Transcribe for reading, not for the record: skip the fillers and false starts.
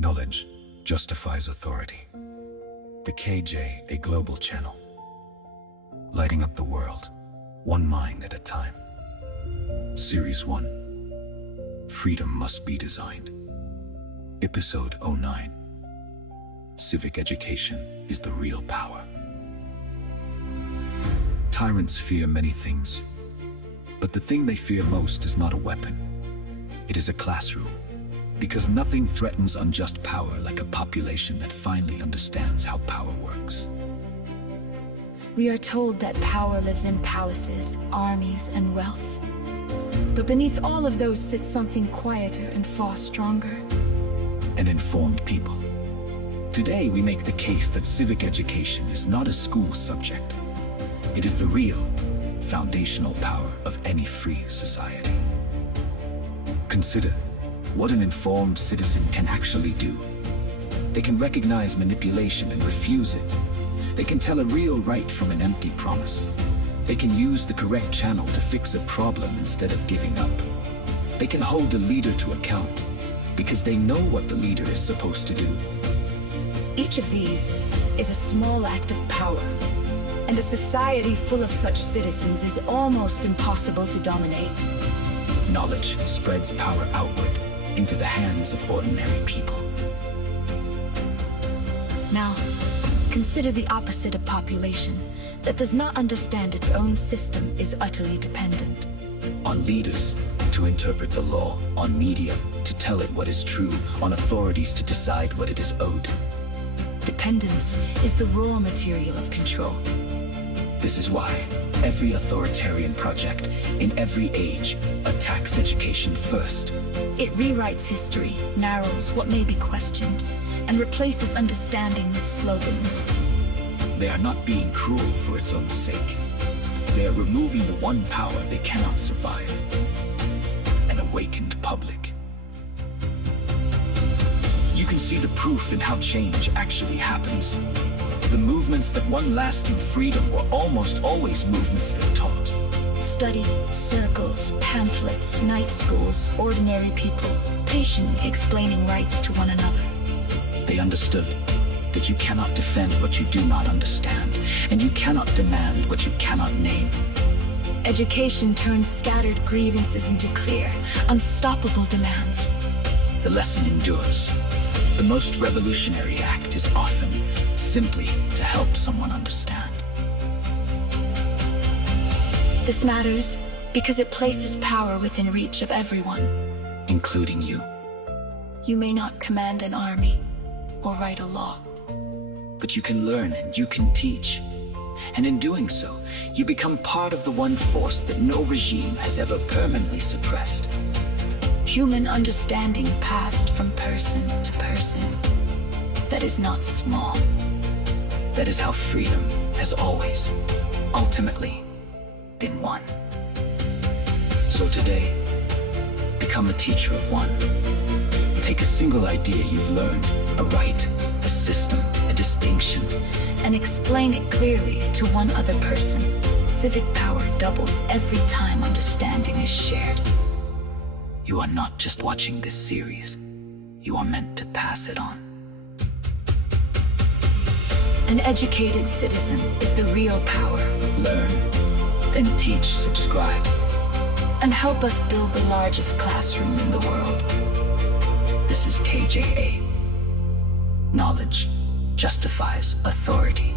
Knowledge justifies authority. The KJ, a global channel, lighting up the world, one mind at a time. Series 1, Freedom Must Be Designed. Episode 09, Civic Education is the Real Power. Tyrants fear many things, but the thing they fear most is not a weapon. It is a classroom, because nothing threatens unjust power like a population that finally understands how power works. We are told that power lives in palaces, armies, and wealth. But beneath all of those sits something quieter and far stronger. An informed people. Today we make the case that civic education is not a school subject. It is the real, foundational power of any free society. Consider what an informed citizen can actually do. They can recognize manipulation and refuse it. They can tell a real right from an empty promise. They can use the correct channel to fix a problem instead of giving up. They can hold a leader to account because they know what the leader is supposed to do. Each of these is a small act of power, and a society full of such citizens is almost impossible to dominate. Knowledge spreads power outward into the hands of ordinary people. Now, consider the opposite of population that does not understand its own system is utterly dependent On leaders to interpret the law, on media to tell it what is true, on authorities to decide what it is owed. Dependence is the raw material of control. This is why every authoritarian project in every age attacks education first. It rewrites history, narrows what may be questioned, and replaces understanding with slogans. They are not being cruel for its own sake. They are removing the one power they cannot survive: an awakened public. You can see the proof in how change actually happens. The movements that won lasting freedom were almost always movements that taught. Study, circles, pamphlets, night schools, ordinary people, patiently explaining rights to one another. They understood that you cannot defend what you do not understand, and you cannot demand what you cannot name. Education turns scattered grievances into clear, unstoppable demands. The lesson endures. The most revolutionary act is often simply to help someone understand. This matters because it places power within reach of everyone. Including you. You may not command an army or write a law, But you can learn and you can teach. And in doing so, you become part of the one force that no regime has ever permanently suppressed. human understanding passed from person to person. That is not small. That is how freedom has always, ultimately, been won. So today, become a teacher of one. Take a single idea you've learned, a right, a system, a distinction, and explain it clearly to one other person. Civic power doubles every time understanding is shared. You are not just watching this series. You are meant to pass it on. An educated citizen is the real power. Learn, then teach, subscribe. And help us build the largest classroom in the world. This is KJA. Knowledge justifies authority.